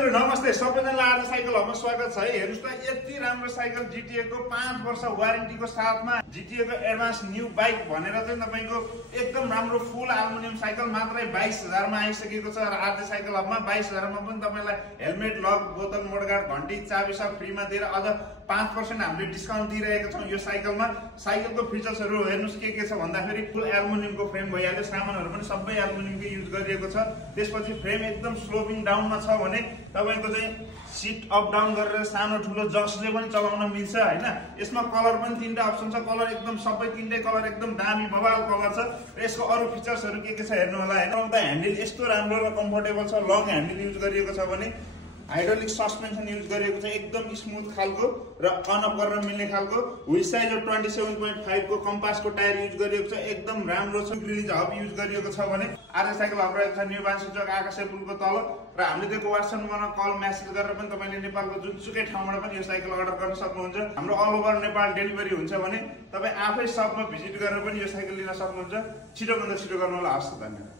हजुर नमस्ते सबैजनालाई आज साइकल हबमा स्वागत छ है। हेर्नुस् त यति राम्रो साइकल जीटीए को 5 वर्ष वारेन्टीको साथमा जीटीए को एडभान्स न्यू बाइक भनेर चाहिँ तपाईको एकदम राम्रो फुल एल्युमिनियम साइकल मात्रै 22,000 मा आइसकेको छ र आज साइकल हबमा 22,000 मा पनि तपाईलाई हेलमेट लक बोतल मोडगार्ड घण्टी चाबी सब फ्रीमा दिएर अझ 5% हामीले डिस्काउन्ट दिइरहेका छौं यो साइकलमा। साइकलको फिचर्सहरु हेर्नुस् के छ भन्दाखेरि फुल एल्युमिनियमको फ्रेम भइहाल्यो, सामानहरु पनि सबै एल्युमिनियमकै युज गरिएको छ। त्यसपछि फ्रेम एकदम स्लोपिङ डाउनमा छ भने तपाईको चाहिँ सिट अप डाउन गरेर सानो ठुलो जसले पनि चलाउन मिल्छ हैन। यसमा कलर पनि तीनटा अप्सन छ, कलर एकदम सबै तीनटै कलर एकदम दामी बबाल कलर छ र यसको अरु फिचर्सहरु के छ हेर्नु होला हैन। त ह्यान्डल यस्तो राम्रो र कम्फर्टेबल छ, लङ ह्यान्डल युज गरिएको छ भने हाइड्रोलिक सस्पेन्सन युज गरिएको छ, एकदम स्मुथ खालको र अन अफ गर्न मिल्ने खालको। व्हील साइज 27.5 को कम्पासको टायर युज गरिएको छ, एकदम राम्रो छ। रिलिज हब युज गरिएको छ भने आज साइकल हब रहेको छ न्यू बान्सी चौक आकाशे पुलको तल र हामीले दिएको WhatsApp नम्बरमा कल मेसेज गरेर पनि तपाईले नेपालको जुनसुकै ठाउँबाट पनि यो साइकल अर्डर गर्न सक्नुहुन्छ। हाम्रो अल ओभर नेपाल डेलिभरी हुन्छ भने तपाई आफै शपमा भिजिट गरेर पनि यो साइकल लिन सक्नुहुन्छ। छिटो भन्दा छिटो गर्नु होला। हस्, धन्यवाद।